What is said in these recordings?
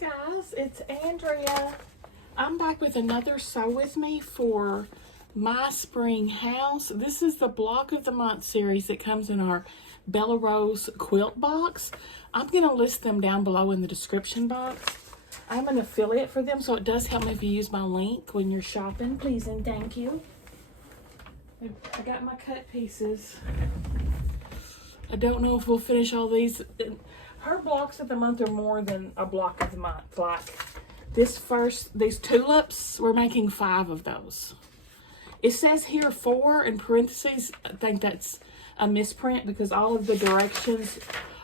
Hi guys, it's Andrea. I'm back with another Sew With Me for my Spring House. This is the Block of the Month series that comes in our Bella Rose quilt box. I'm going to list them down below in the description box. I'm an affiliate for them, so it does help me if you use my link when you're shopping. Please and thank you. I got my cut pieces. I don't know if we'll finish all these. Her blocks of the month are more than a block of the month. Like these tulips, we're making 5 of those. It says here 4 in parentheses. I think that's a misprint because all of the directions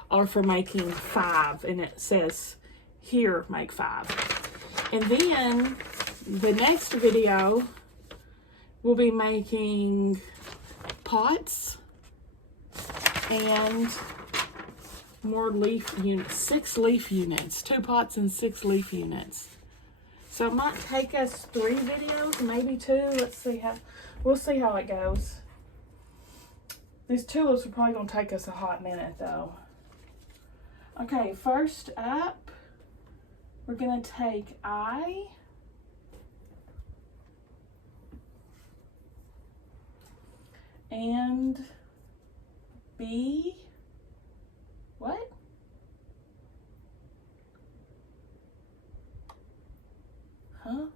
are for making 5, and it says here make 5. And then the next video we'll be making pots and more leaf units, 6 leaf units, 2 pots and 6 leaf units. So it might take us 3 videos, maybe 2. Let's see we'll see how it goes. These tulips are probably gonna take us a hot minute though. Okay, first up, we're gonna take I and B. What? Huh?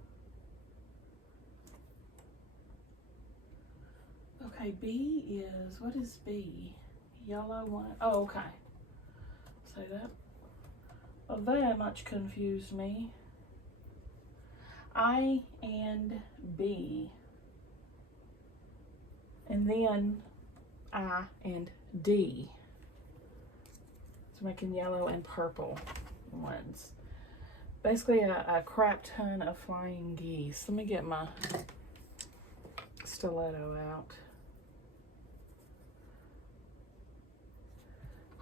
Okay, B is, what is B? Yellow one. Oh, okay. Say that. Well, very much confused me. I and B. And then I and D. Making yellow and purple ones. Basically a crap ton of flying geese. Let me get my stiletto out.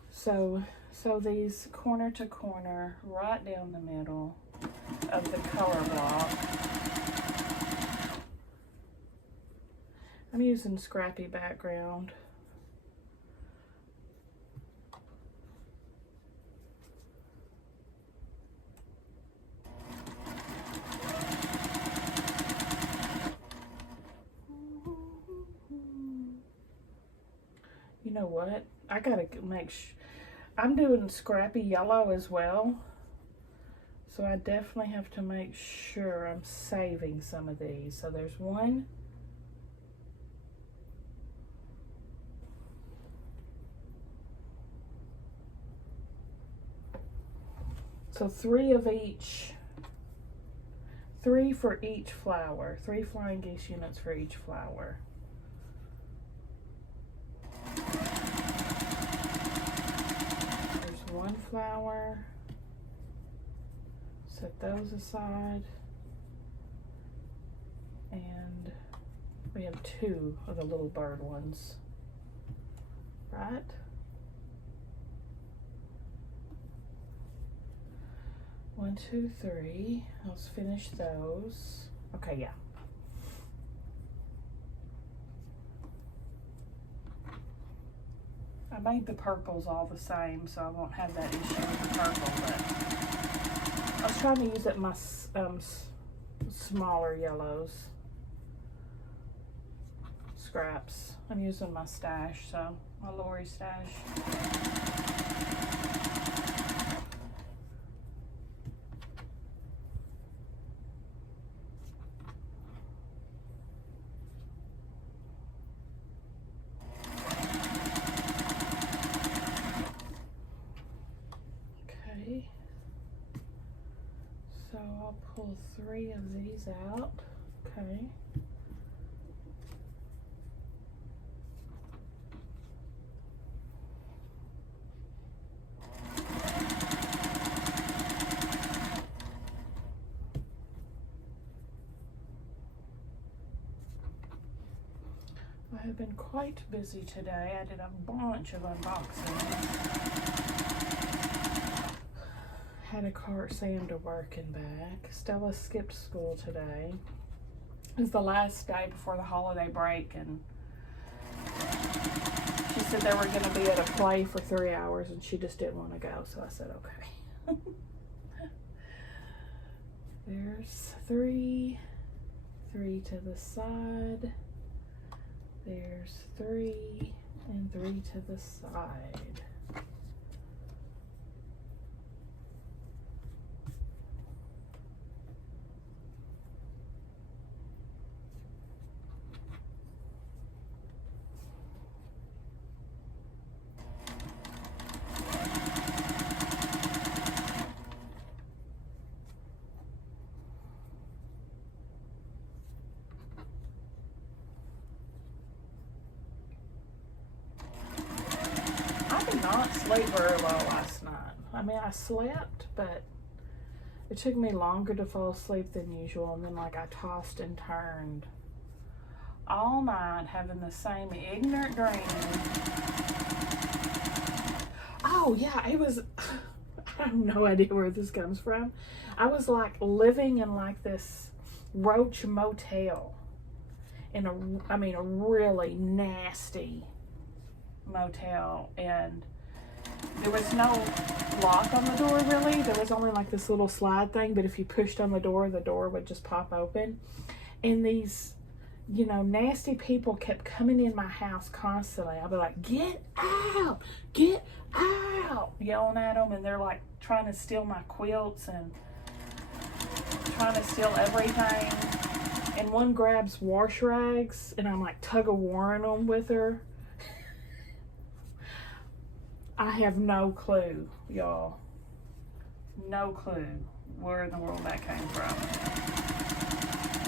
So these corner to corner, right down the middle of the color block. I'm using scrappy background. You know what? I gotta make sure. I'm doing scrappy yellow as well. So I definitely have to make sure I'm saving some of these. So there's 1. So 3 of each. 3 for each flower. 3 flying geese units for each flower. There's 1 flower. Set those aside. And we have 2 of the little bird ones. Right? One, 2, 3. Let's finish those. Okay, yeah. I made the purples all the same, so I won't have that issue with the purple, but I was trying to use up my smaller yellows. Scraps. I'm using my stash, so my Lori stash. So I'll pull 3 of these out. Okay. I have been quite busy today. I did a bunch of unboxing. Had a cart Sam to work and back. Stella skipped school today. It was the last day before the holiday break, and she said they were going to be at a play for 3 hours, and she just didn't want to go, so I said okay. There's 3, 3 to the side. There's 3 and 3 to the side. Not sleep very well last night. I mean, I slept, but it took me longer to fall asleep than usual, and then like I tossed and turned all night having the same ignorant dream. Oh yeah, it was I have no idea where this comes from. I was like living in like this roach motel in a really nasty motel, and there was no lock on the door really. There was only like this little slide thing, but if you pushed on the door would just pop open. And these, you know, nasty people kept coming in my house constantly. I'd be like, get out, yelling at them, and they're like trying to steal my quilts and trying to steal everything. And one grabs wash rags, and I'm like tug-of-warring them with her. I have no clue, y'all. No clue where in the world that came from.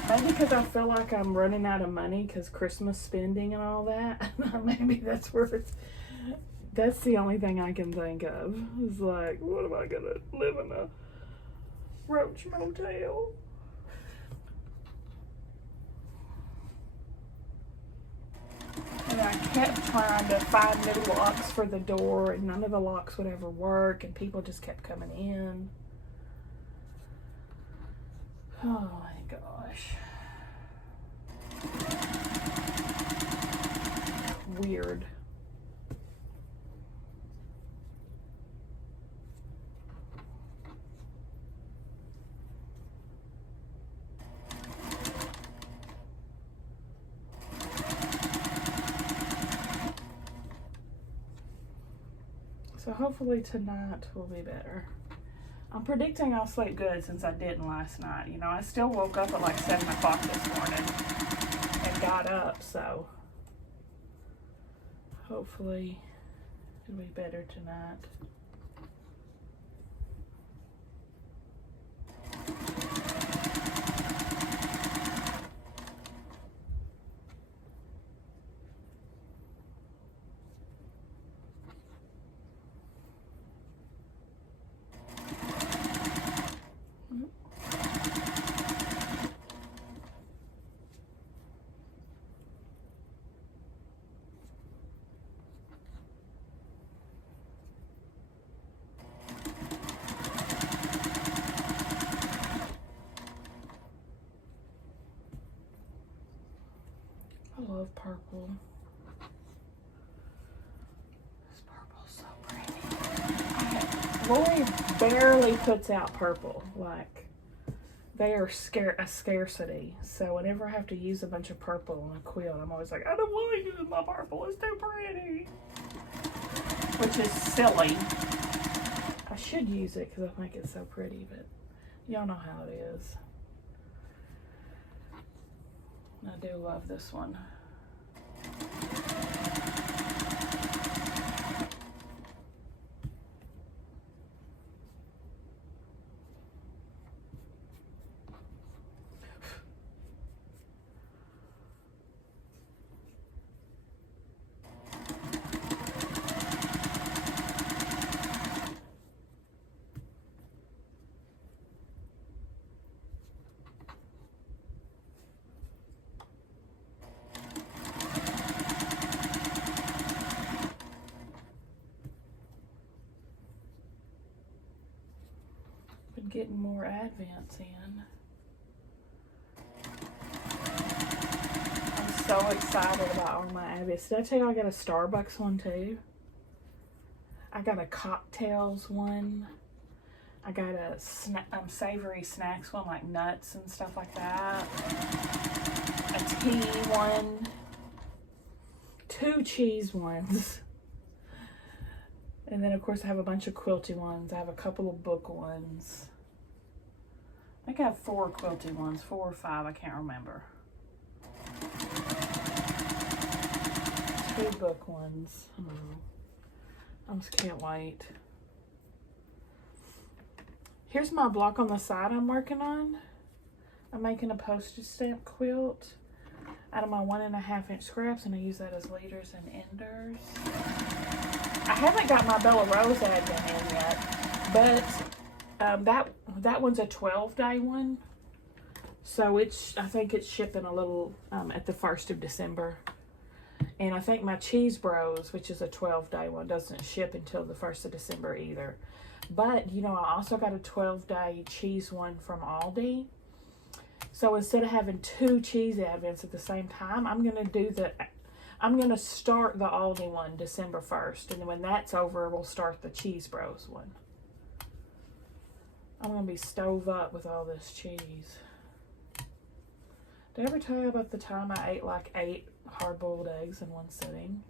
Maybe because I feel like I'm running out of money because Christmas spending and all that. Maybe that's where it's... That's the only thing I can think of. It's like, what am I going to live in a roach motel? And I kept trying to find new locks for the door, and none of the locks would ever work, and people just kept coming in. Oh my gosh. Weird. So hopefully tonight will be better. I'm predicting I'll sleep good since I didn't last night. You know, I still woke up at like 7 o'clock this morning and got up, so hopefully it'll be better tonight. I love purple. This purple's so pretty. Lori barely puts out purple. Like, they are a scarcity. So whenever I have to use a bunch of purple on a quilt, I'm always like, I don't want to use my purple. It's too pretty. Which is silly. I should use it because I think it's so pretty, but y'all know how it is. I do love this one. Getting more advents in. I'm so excited about all my advents. Did I tell you I got a Starbucks one too? I got a cocktails one. I got a savory snacks one, like nuts and stuff like that. A tea one. 2 cheese ones. And then, of course, I have a bunch of quilty ones. I have a couple of book ones. I think I have 4 quilty ones. 4 or 5, I can't remember. 2 book ones. I just can't wait. Here's my block on the side I'm working on. I'm making a postage stamp quilt out of my 1.5 inch scraps, and I use that as leaders and enders. I haven't got my Bella Rose advent in yet, but that one's a 12-day one, so I think it's shipping a little at the 1st of December. And I think my Cheese Bros, which is a 12-day one, doesn't ship until the 1st of December either. But, you know, I also got a 12-day cheese one from Aldi. So instead of having 2 cheese advents at the same time, I'm going to start the Aldi one December 1st. And then when that's over, we'll start the Cheese Bros one. I'm going to be stove up with all this cheese. Did I ever tell you about the time I ate like 8 hard-boiled eggs in one sitting?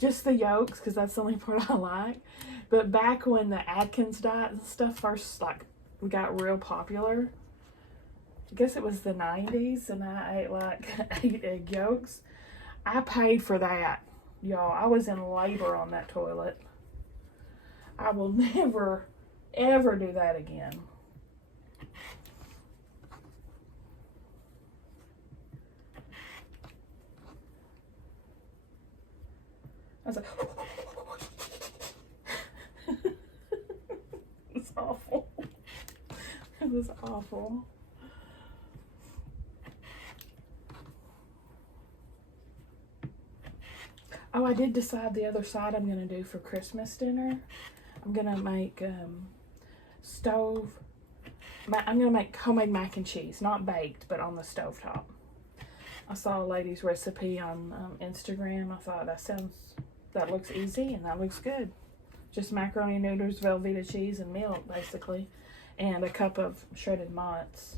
Just the yolks, because that's the only part I like. But back when the Atkins diet and stuff first got real popular, I guess it was the 90s, and I ate like 8 egg yolks. I paid for that, y'all. I was in labor on that toilet. I will never, ever do that again. I was like, it's awful. It was awful. Oh, I did decide the other side I'm going to do for Christmas dinner. I'm going to make I'm going to make homemade mac and cheese, not baked, but on the stovetop. I saw a lady's recipe on Instagram. I thought that looks easy and that looks good. Just macaroni noodles, Velveeta cheese, and milk, basically. And a cup of shredded mozz.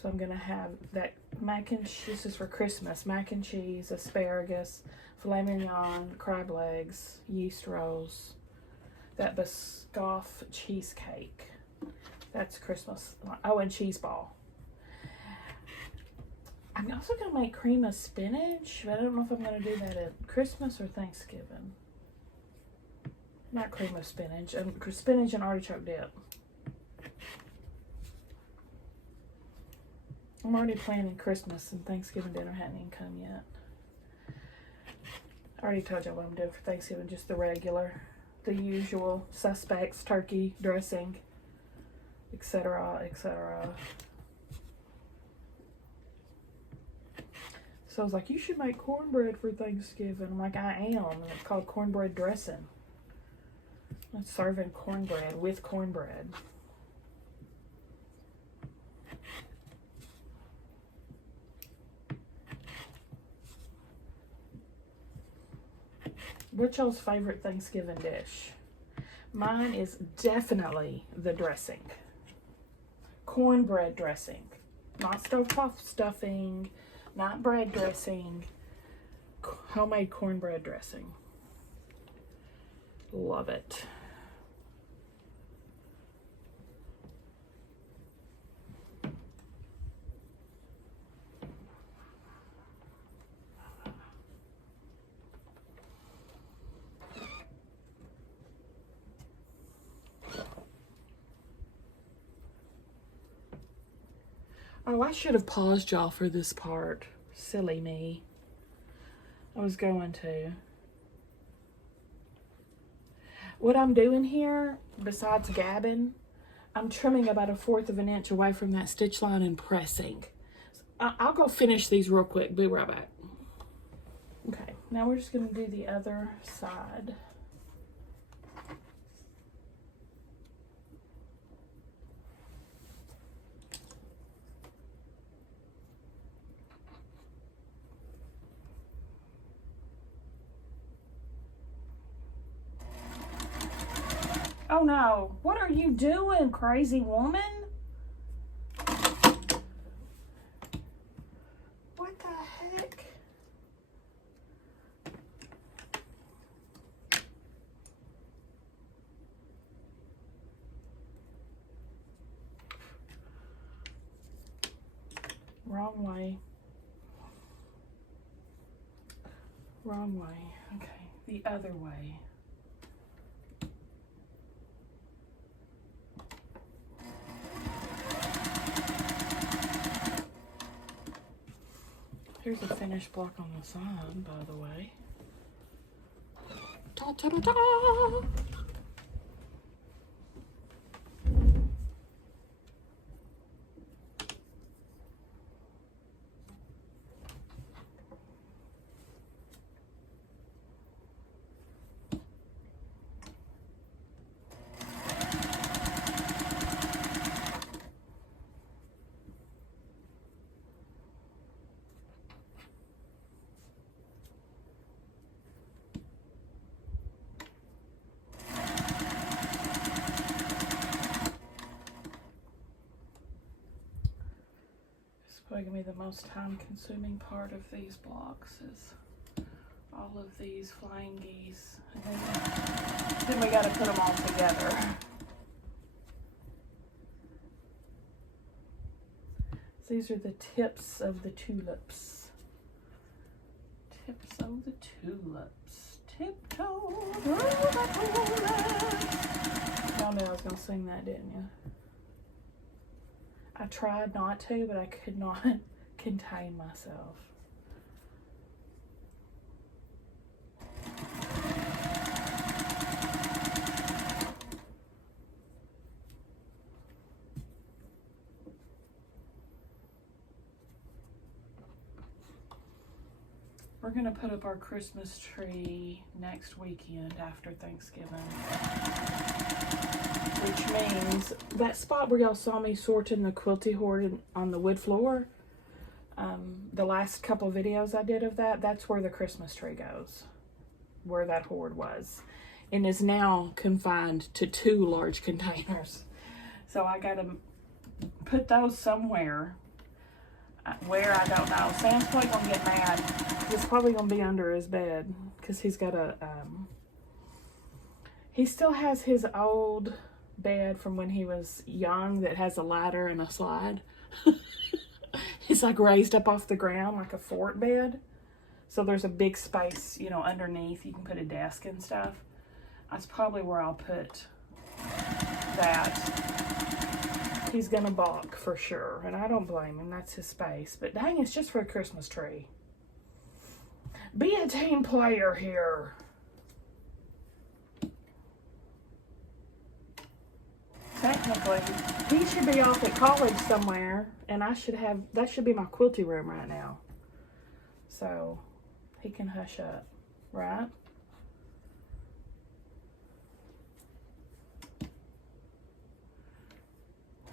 So I'm going to have that mac and cheese. This is for Christmas. Mac and cheese, asparagus, filet mignon, crab legs, yeast rolls, that Biscoff cheesecake. That's Christmas. Oh, and cheese ball. I'm also going to make cream of spinach, but I don't know if I'm going to do that at Christmas or Thanksgiving. Not cream of spinach. Spinach and artichoke dip. I'm already planning Christmas, and Thanksgiving dinner hadn't even come yet. I already told you what I'm doing for Thanksgiving. Just the regular, the usual suspects, turkey, dressing, etc., etc. So I was like, you should make cornbread for Thanksgiving. I'm like, I am. And it's called cornbread dressing. I'm serving cornbread with cornbread. What's y'all's favorite Thanksgiving dish? Mine is definitely the dressing. Cornbread dressing. Not stovetop stuffing. Not bread dressing. Homemade cornbread dressing. Love it. Oh, I should have paused y'all for this part. Silly me. I was going to. What I'm doing here, besides gabbing, I'm trimming about 1/4 of an inch away from that stitch line and pressing. I'll go finish these real quick. Be right back. Okay, now we're just going to do the other side. Oh no, what are you doing, crazy woman? What the heck? Wrong way. Wrong way. Okay, the other way. Here's a finished block on the side, by the way. Ta ta ta ta! Probably gonna be the most time-consuming part of these blocks is all of these flying geese, and then we got to put them all together. These are the tips of the tulips. Tips of the tulips. Tiptoe through the tulips. Y'all knew I was gonna sing that, didn't you? I tried not to, but I could not contain myself. We're going to put up our Christmas tree next weekend after Thanksgiving. Which means that spot where y'all saw me sorting the quilty hoard on the wood floor, the last couple videos I did of that, that's where the Christmas tree goes, where that hoard was, and is now confined to 2 large containers. So I got to put those somewhere, where I don't know. Sam's probably going to get mad. It's probably going to be under his bed, because he's got a, he still has his old bed from when he was young that has a ladder and a slide. It's like raised up off the ground like a fort bed, so there's a big space, you know, underneath. You can put a desk and stuff. That's probably where I'll put that. He's gonna balk for sure, and I don't blame him. That's his space, but dang, it's just for a Christmas tree. Be a team player here. Technically, he should be off at college somewhere, and I should have, that should be my quilty room right now. So, he can hush up, right?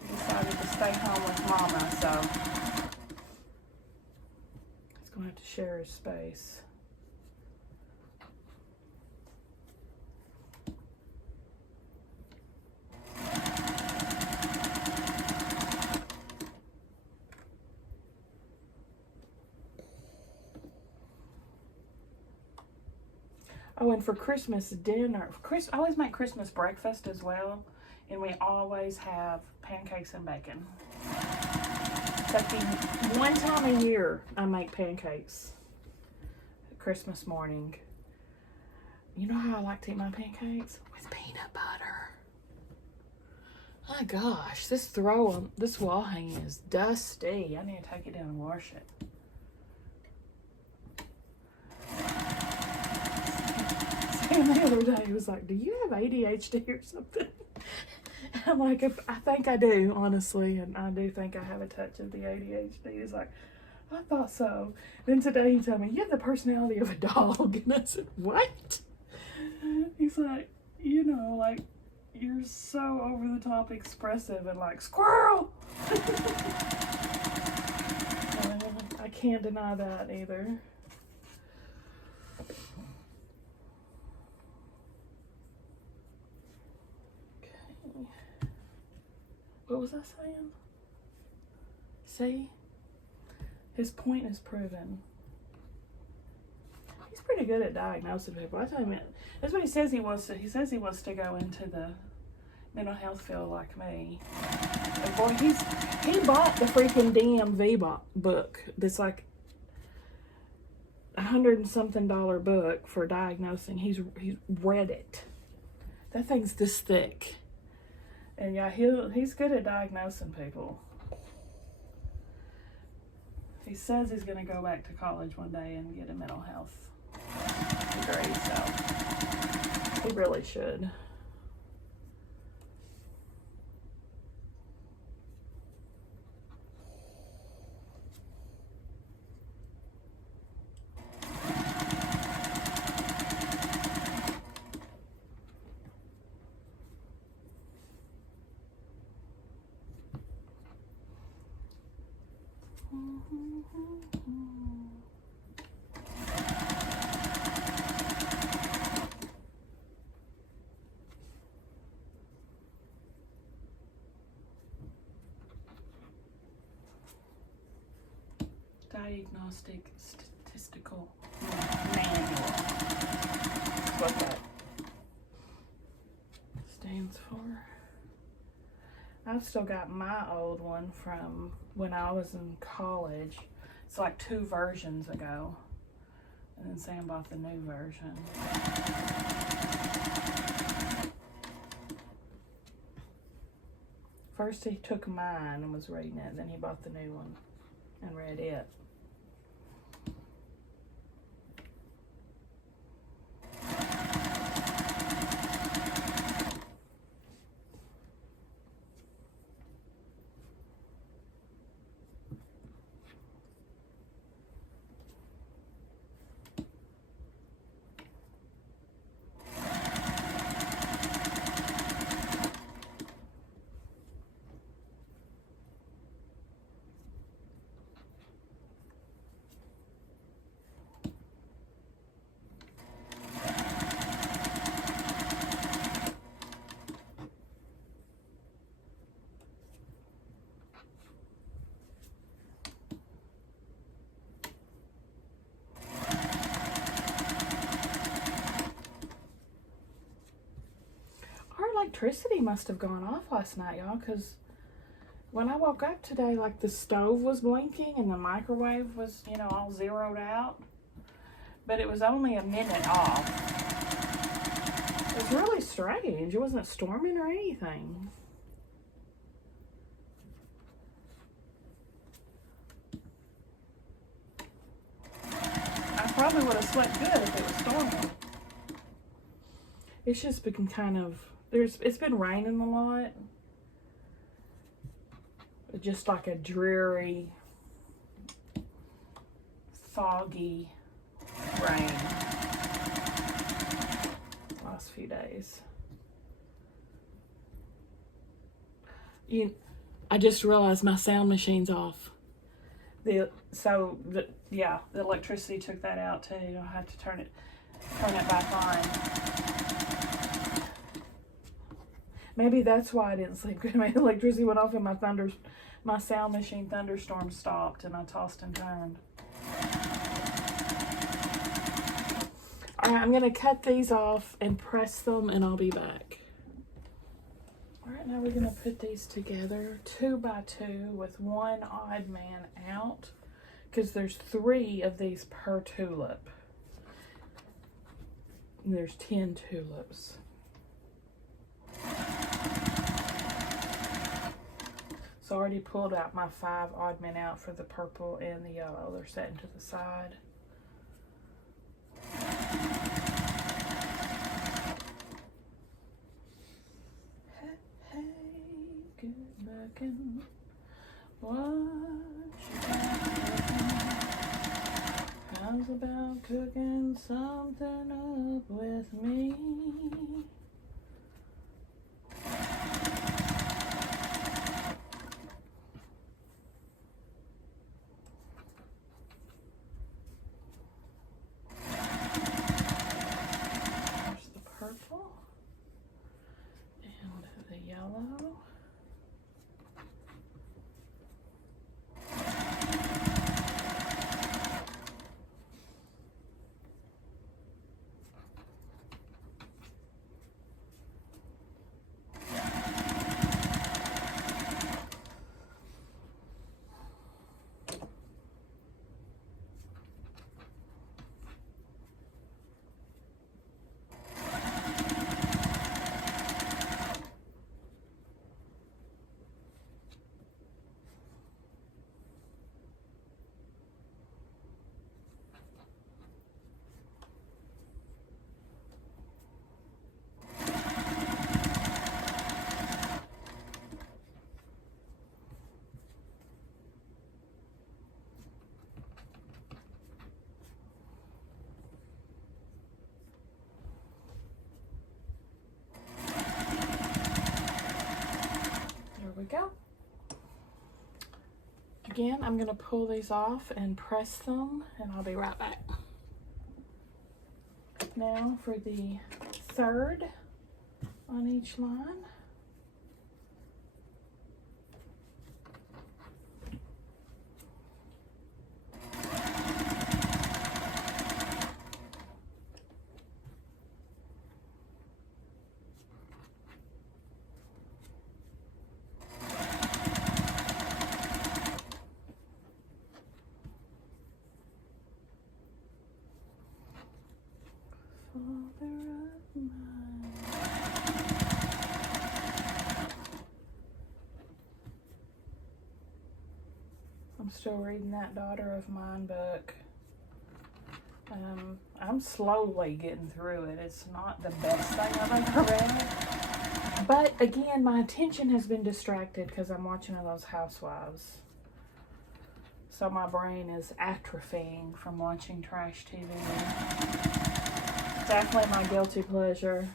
He decided to stay home with Mama, so he's going to have to share his space. Oh, and for Christmas dinner, I always make Christmas breakfast as well, and we always have pancakes and bacon. It's like the one time a year I make pancakes, Christmas morning. You know how I like to eat my pancakes? With peanut butter. My gosh, this wall hanging is dusty. I need to take it down and wash it. And the other day he was like, do you have ADHD or something? And I'm like, I think I do, honestly, and I do think I have a touch of the ADHD. He's like, I thought so. Then today he told me, you have the personality of a dog. And I said, what? He's like, you know, like, you're so over the top expressive and like, squirrel! I can't deny that either. was I saying? See? His point is proven. He's pretty good at diagnosing people. I tell you, man, that's what he says he wants to. He says he wants to go into the mental health field like me. And boy, he bought the freaking DMV book. That's like $100 and something book for diagnosing. He's read it. That thing's this thick. And yeah, he's good at diagnosing people. He says he's going to go back to college one day and get a mental health degree, so he really should. Diagnostic Statistical Manual. That's what that stands for. I've still got my old one from when I was in college. It's like 2 versions ago. And then Sam bought the new version. First he took mine and was reading it, then he bought the new one and read it. Electricity must have gone off last night, y'all, because when I woke up today, like the stove was blinking and the microwave was, you know, all zeroed out, but it was only a minute off. It was really strange. It wasn't storming or anything. I probably would have slept good if it was storming. It's just been kind of, it's been raining a lot. Just like a dreary, foggy rain last few days. I just realized my sound machine's off. The electricity took that out too. I have to turn it back on. Maybe that's why I didn't sleep good. My electricity went off and my sound machine thunderstorm stopped and I tossed and turned. All right, I'm going to cut these off and press them and I'll be back. All right, now we're going to put these together 2 by 2 with 1 odd man out because there's 3 of these per tulip. And there's 10 tulips. So I already pulled out my 5 odd men out for the purple and the yellow. They're setting to the side. Hey, hey, good looking. What you got? How's about cooking something up with me? Again, I'm going to pull these off and press them, and I'll be right back. Now for the third on each line. I'm still reading that Daughter of Mine book. I'm slowly getting through it. It's not the best thing I've ever read. But again, my attention has been distracted because I'm watching all those housewives. So my brain is atrophying from watching trash TV. Definitely my guilty pleasure.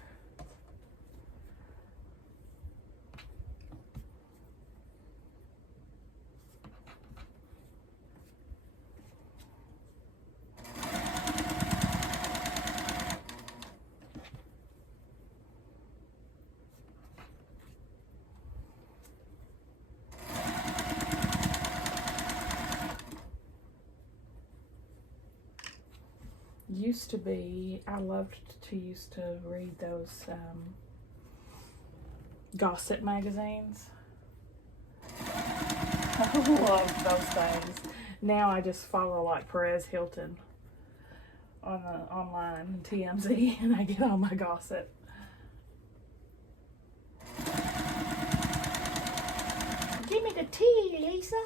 Used to be, I loved to used to read those gossip magazines. I love those things. Now I just follow like Perez Hilton on the online TMZ, and I get all my gossip. Give me the tea, Lisa.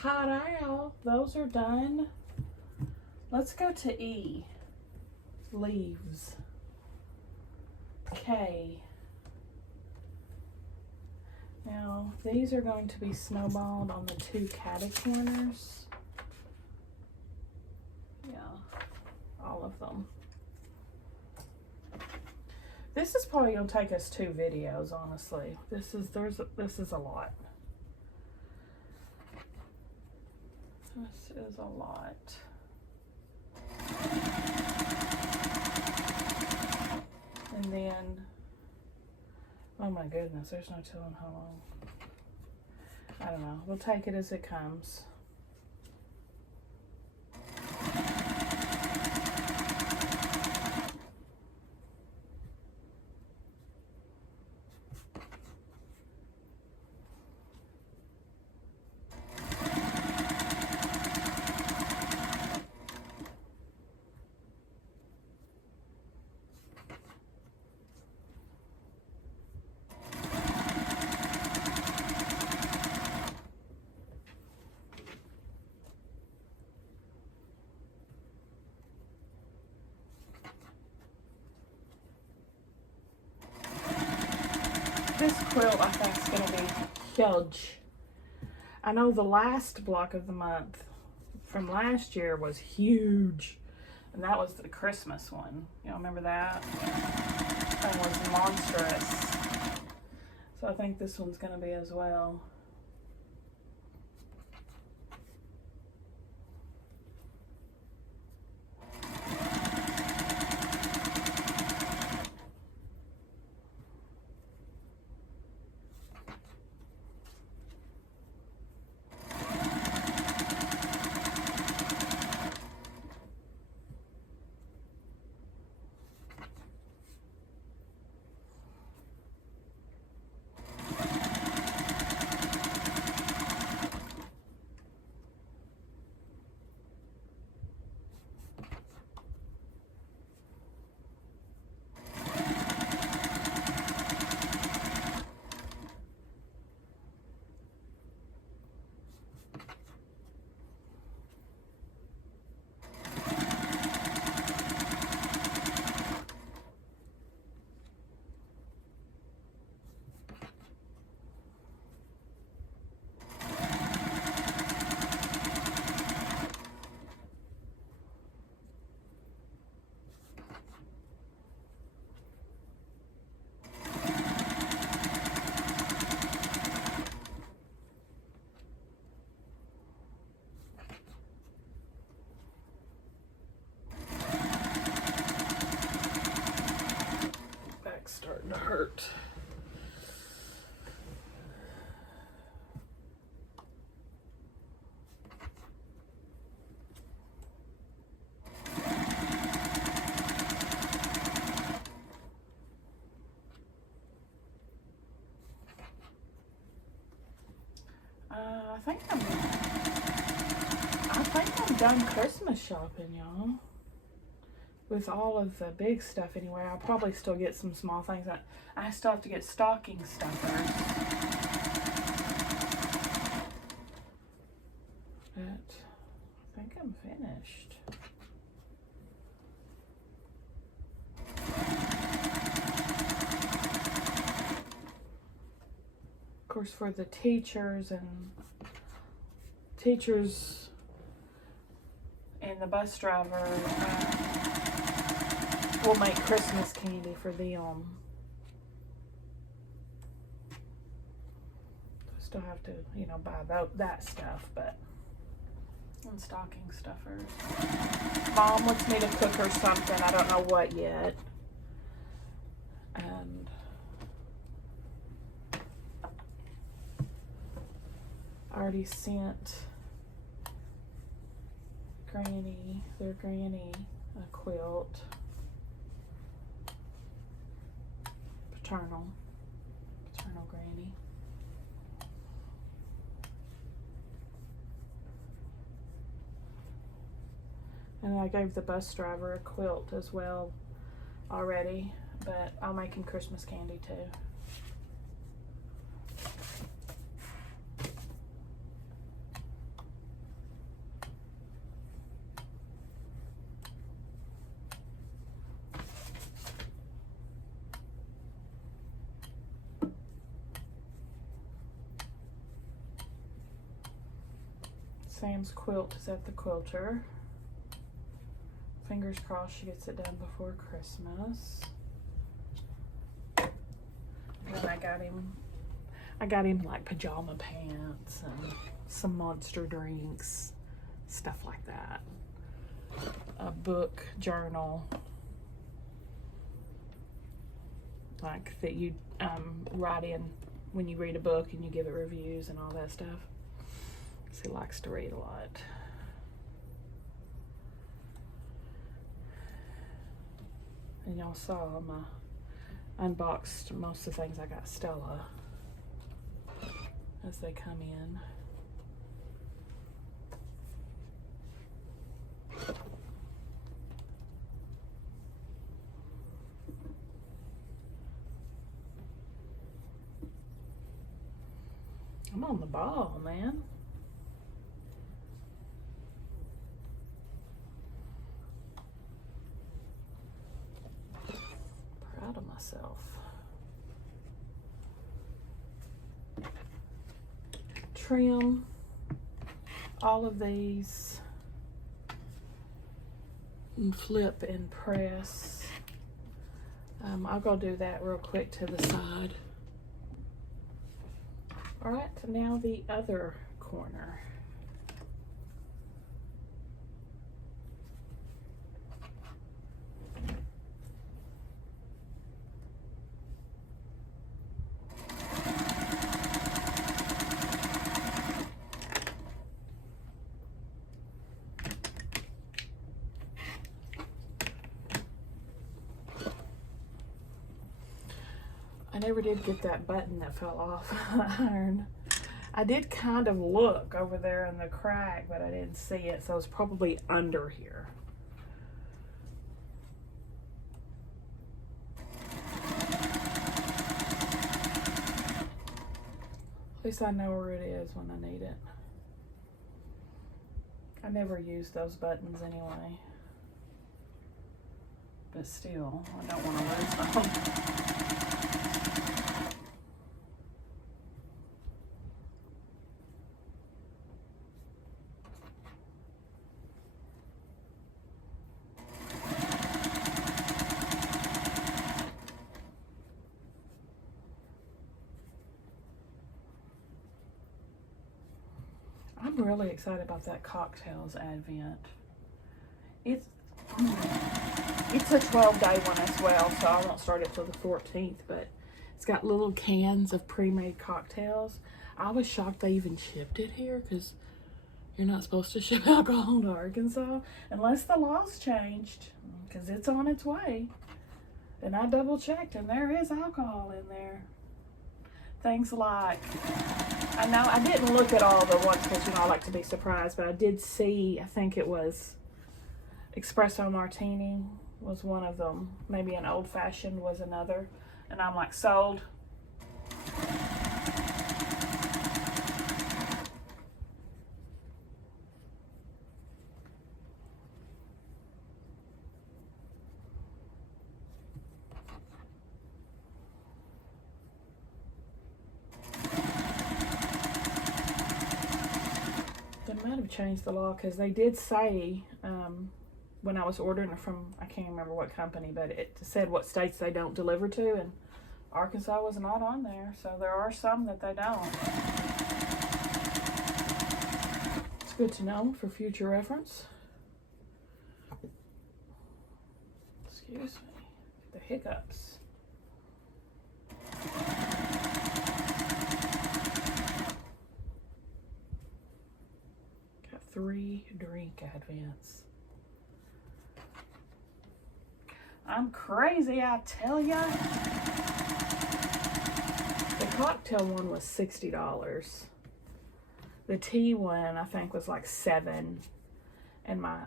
Pot owl, those are done. Let's go to E. Leaves. K. Now, these are going to be snowballed on the two catty corners. Yeah, all of them. This is probably going to take us 2 videos, honestly. This is a lot. This is a lot. And then, oh my goodness, there's no telling how long. I don't know. We'll take it as it comes. This quilt, I think, is going to be huge. I know the last block of the month from last year was huge. And that was the Christmas one. Y'all remember that? That was monstrous. So I think this one's going to be as well. starting to hurt. I think I'm done Christmas shopping, y'all. With all of the big stuff anyway. I'll probably still get some small things. I still have to get stocking stuffers. But I think I'm finished. Of course, for the teachers and the bus driver, we'll make Christmas candy for them. Still have to, you know, buy that stuff, but and stocking stuffers. Mom wants me to cook her something. I don't know what yet. And I already sent their granny a quilt. Paternal granny. And I gave the bus driver a quilt as well already, but I'll make him Christmas candy too. Sam's quilt is at the quilter. Fingers crossed she gets it done before Christmas. And then I got him like pajama pants and some Monster drinks, stuff like that. A book, journal, like that you write in when you read a book and you give it reviews and all that stuff. He likes to read a lot. And y'all saw I unboxed most of the things I got Stella as they come in. I'm on the ball, man. Proud of myself. Trim all of these and flip and press. I'll go do that real quick to the side. All right, now the other corner. I never did get that button that fell off the iron. I did kind of look over there in the crack, but I didn't see it, so it was probably under here. At least I know where it is when I need it. I never use those buttons anyway. But still, I don't want to lose them. I'm really excited about that Cocktails Advent. It's It's a 12-day one as well, so I won't start it till the 14th, but it's got little cans of pre-made cocktails. I was shocked they even shipped it here because you're not supposed to ship alcohol to Arkansas unless the law's changed, because it's on its way. And I double checked and there is alcohol in there. Things like, I know I didn't look at all the ones because, you know, I like to be surprised, but I did see, I think it was Espresso Martini was one of them. Maybe an old fashioned was another. And I'm like, sold. They might have changed the law because they did say, when I was ordering it from, I can't remember what company, but it said what states they don't deliver to, and Arkansas was not on there, so there are some that they don't. It's good to know for future reference. Excuse me, the hiccups. Got 3 drink advents. I'm crazy, I tell ya. The cocktail one was $60. The tea one, I think, was like $7. And my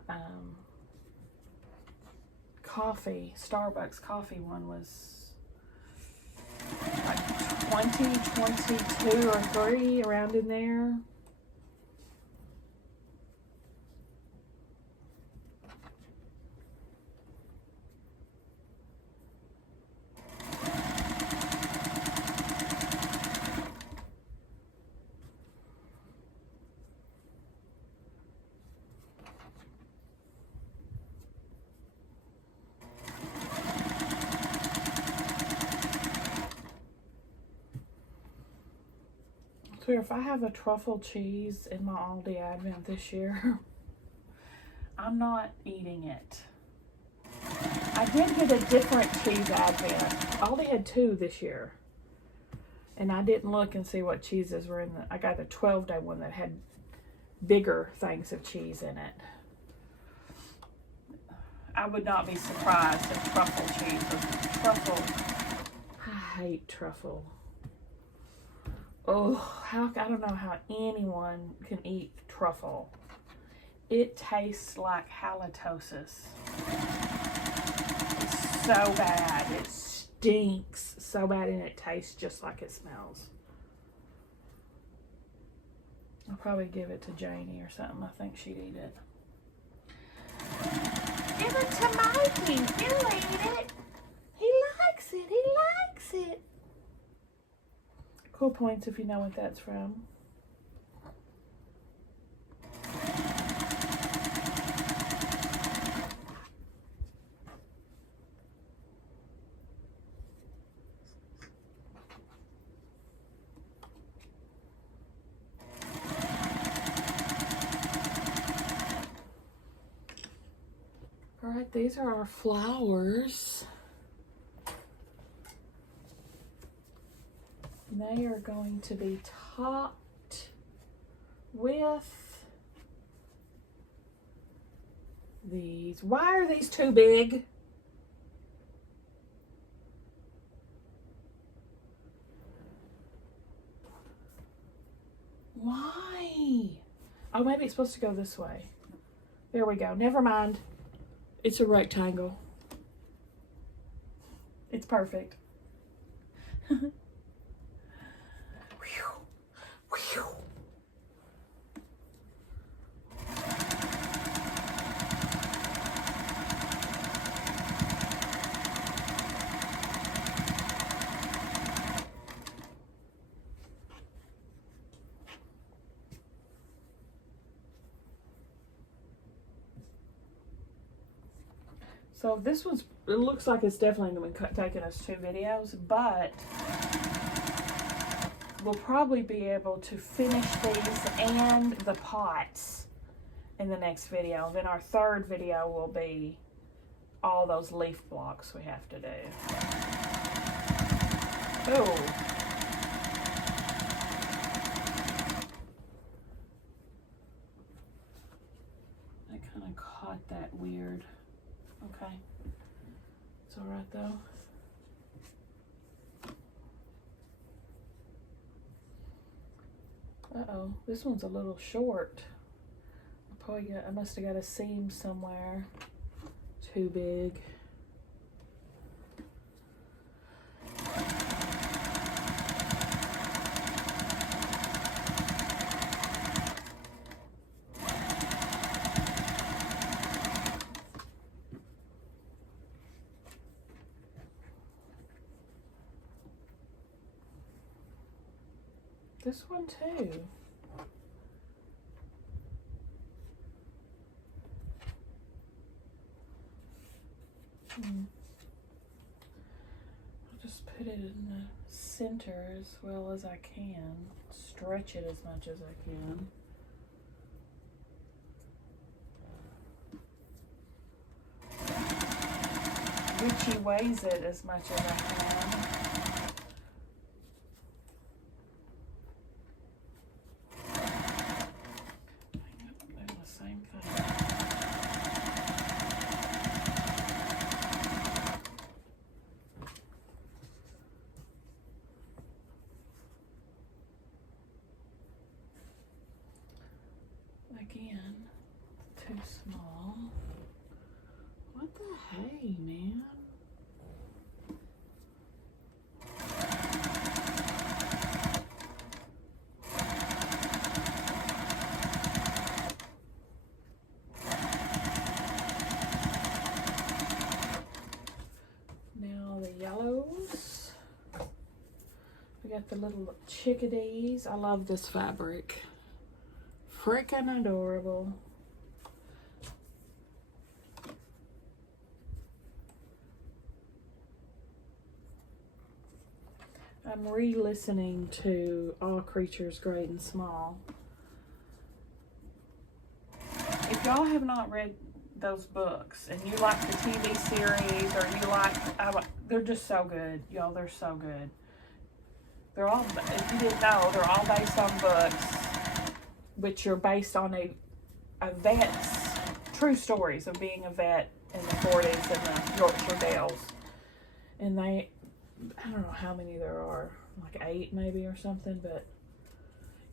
coffee, Starbucks coffee one was like 20, 22 or 3, around in there. So if I have a truffle cheese in my Aldi Advent this year, I'm not eating it. I did get a different cheese Advent. Aldi had 2 this year. And I didn't look and see what cheeses were in the, I got the 12-day one that had bigger things of cheese in it. I would not be surprised if truffle cheese was truffle. I hate truffle. Oh, I don't know how anyone can eat truffle. It tastes like halitosis. It's so bad. It stinks so bad, and it tastes just like it smells. I'll probably give it to Janie or something. I think she'd eat it. Give it to Mikey. He'll eat it. He likes it. He likes it. Cool Points if you know what that's from. All right, these are our flowers. They are going to be topped with these. Why are these too big? Why? Oh, maybe it's supposed to go this way. There we go. Never mind. It's a rectangle. It's perfect. So this one's, it looks like it's definitely going to be taking us 2 videos, but we'll probably be able to finish these and the pots in the next video. Then our 3rd video will be all those leaf blocks we have to do. Oh. I kind of caught that weird. Okay. It's all right though. Uh-oh, this one's a little short. I must have got a seam somewhere too big. This one too. I'll just put it in the center as well as I can. Stretch it as much as I can. Witchy ways it as much as I can. Again, too small. What the hey, man? Now the yellows. We got the little chickadees. I love this fabric. Freaking adorable. I'm re-listening to All Creatures Great and Small. If y'all have not read those books and you like the TV series or you like, they're just so good. Y'all, they're so good. They're all, if you didn't know, they're all based on books, which are based on a vet's true stories of being a vet in the 40s in the Yorkshire Dales. And they, I don't know how many there are, like 8 maybe or something, but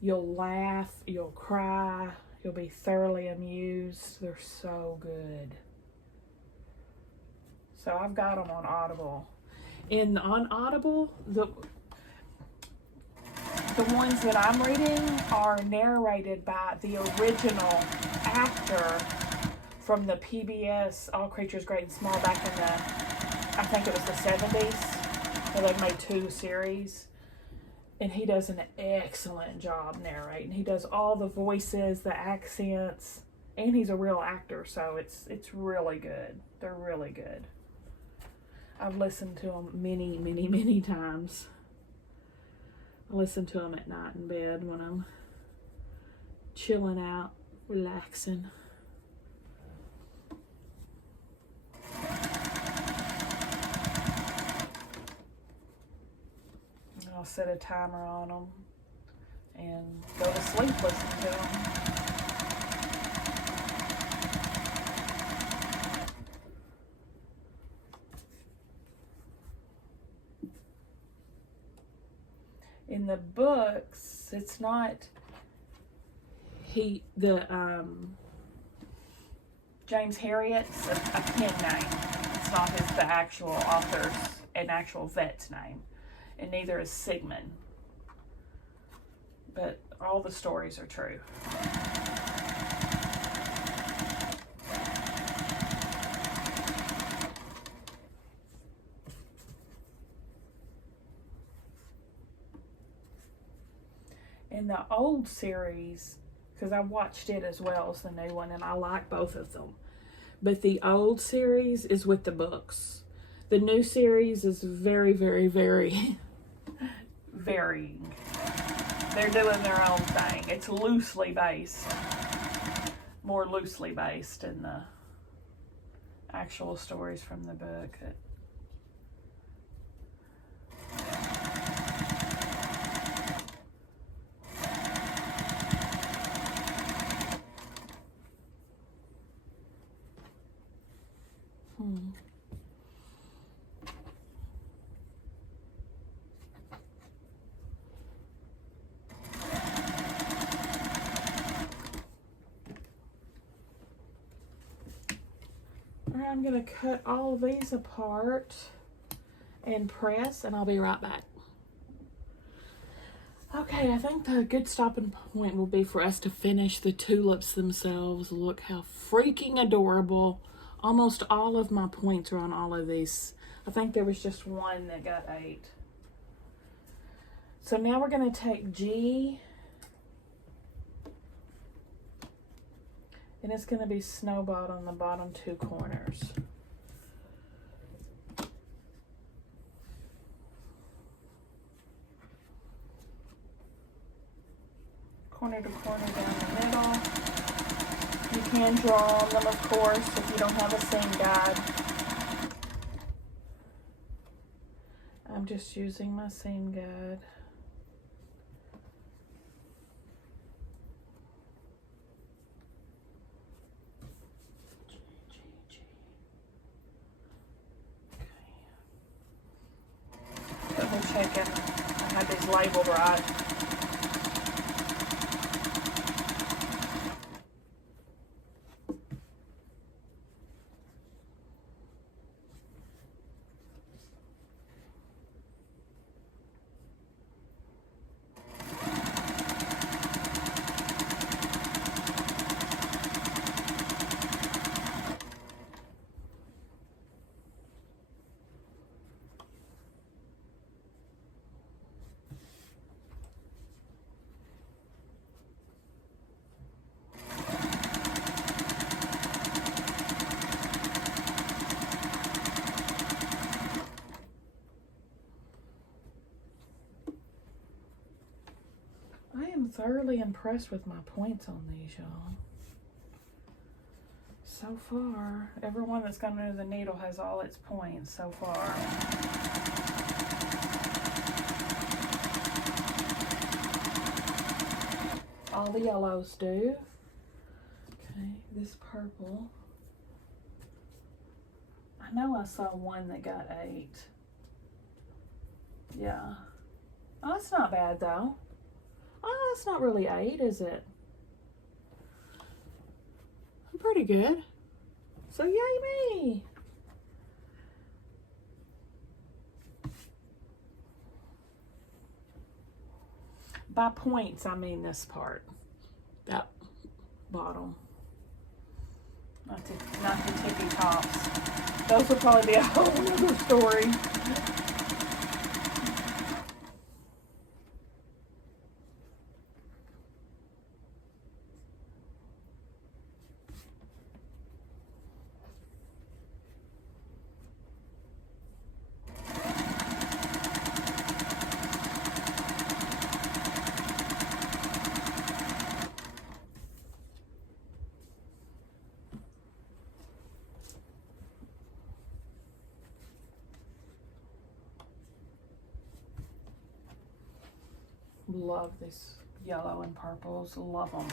you'll laugh, you'll cry, you'll be thoroughly amused. They're so good. So I've got them on Audible. On Audible, the ones that I'm reading are narrated by the original actor from the PBS All Creatures Great and Small back in the, I think it was the 70s. Where they made 2 series. And he does an excellent job narrating. He does all the voices, the accents, and he's a real actor, so it's really good. They're really good. I've listened to them many, many, many times. I listen to them at night in bed when I'm chilling out, relaxing. I'll set a timer on them and go to sleep listening to them. In the books, it's not James Harriet's a pen name. It's not the actual author's, an actual vet's name. And neither is Sigmund. But all the stories are true. In the old series, because I watched it as well as the new one, and I like both of them. But the old series is with the books. The new series is very, very, very varying. They're doing their own thing. It's loosely based, more loosely based in the actual stories from the book. I'm going to cut all of these apart and press, and I'll be right back. Okay, I think the good stopping point will be for us to finish the tulips themselves. Look how freaking adorable. Almost all of my points are on all of these. I think there was just one that got 8. So now we're going to take G, and it's going to be snowballed on the bottom 2 corners. Corner to corner down the middle. You can draw on them, of course, if you don't have a seam guide. I'm just using my seam guide. Double checking I have these labeled right. Thoroughly impressed with my points on these, y'all. So far, everyone that's gone under the needle has all its points so far. All the yellows do. Okay, this purple. I know I saw one that got 8. Yeah. Oh, that's not bad though. Oh, it's not really 8, is it? I'm pretty good. So yay me! By points, I mean this part. That bottom. Not the tippy tops. Those will probably be a whole other story. Love these yellow and purples. Love them.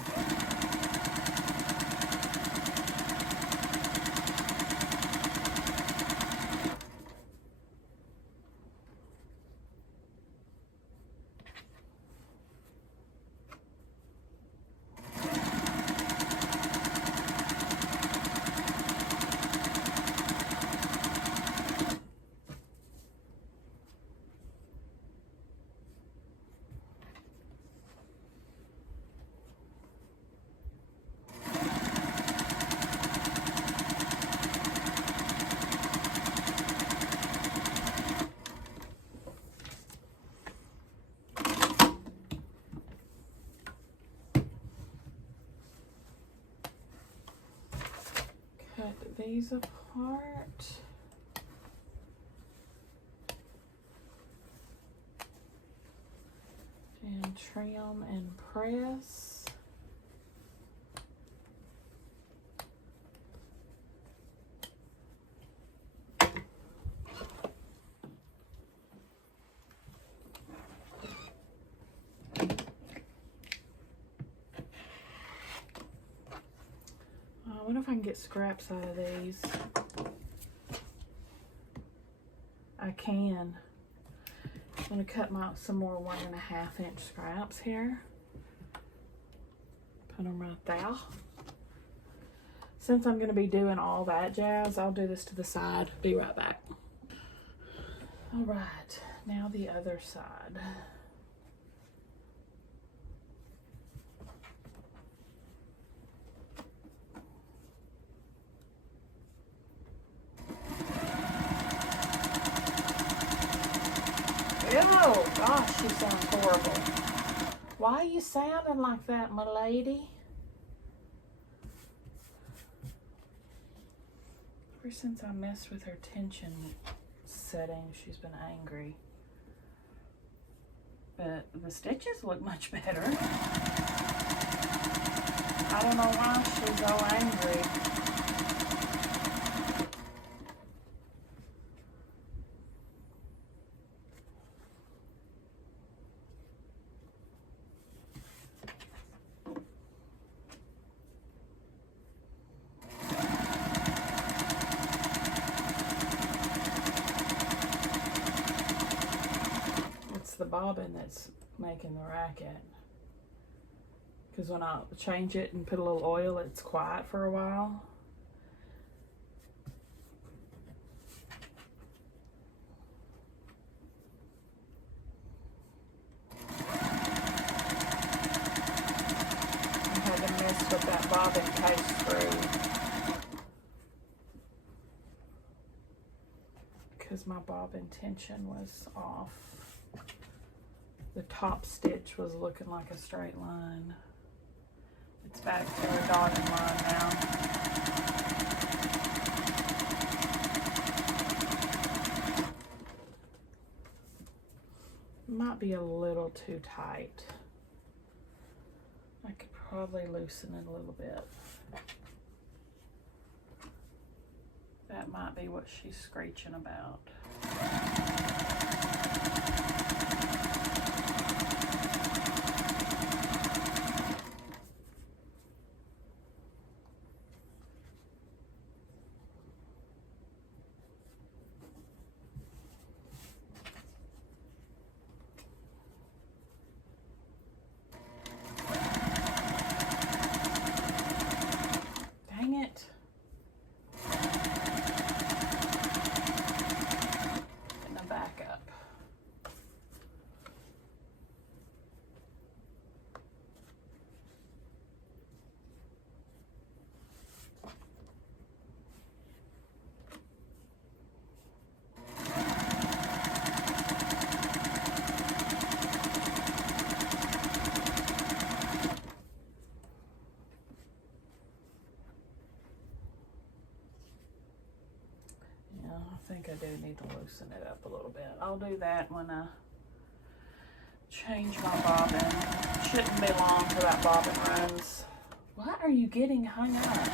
Cut these apart. And trim and press. wonder if I can get scraps out of these. I can. I'm going to cut some more 1.5 inch scraps here. Put them right there. Since I'm going to be doing all that jazz, I'll do this to the side. Be right back. All right, now the other side. Oh gosh, you sound horrible. Why are you sounding like that, my lady? Ever since I messed with her tension setting, she's been angry. But the stitches look much better. I don't know why she's so angry. The bobbin that's making the racket, because when I change it and put a little oil, it's quiet for a while. I had to mess with that bobbin case screw because my bobbin tension was off. The top stitch was looking like a straight line. It's back to a dotted line now. Might be a little too tight. I could probably loosen it a little bit. That might be what she's screeching about. I think I do need to loosen it up a little bit. I'll do that when I change my bobbin. Shouldn't be long till that bobbin runs. Why are you getting hung up?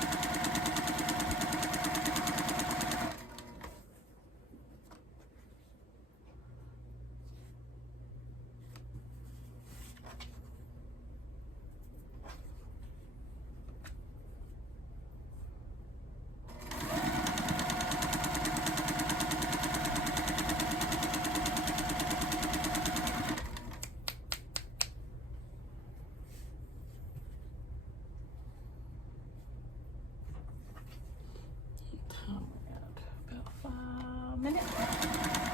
About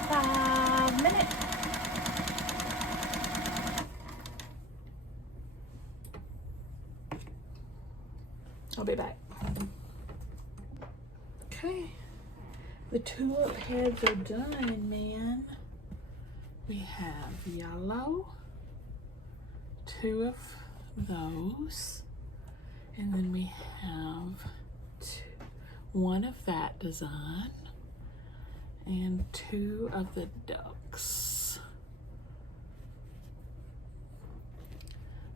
5 minutes. I'll be back. Okay, the tulip heads are done, man. We have yellow, 2 of those, and then we have 1 of that design and 2 of the ducks.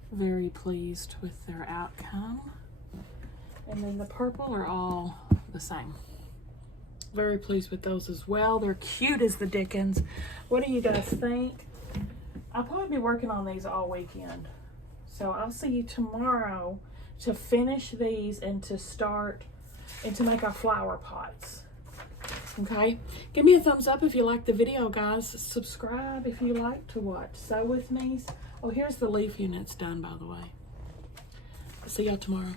Very pleased with their outcome. And then the purple are all the same. Very pleased with those as well. They're cute as the dickens. What do you guys think? I'll probably be working on these all weekend. So I'll see you tomorrow to finish these and to start and to make our flower pots. Okay, give me a thumbs up if you like the video, guys. Subscribe if you like to watch Sew With Me's. Oh, here's the leaf units done, by the way. See y'all tomorrow.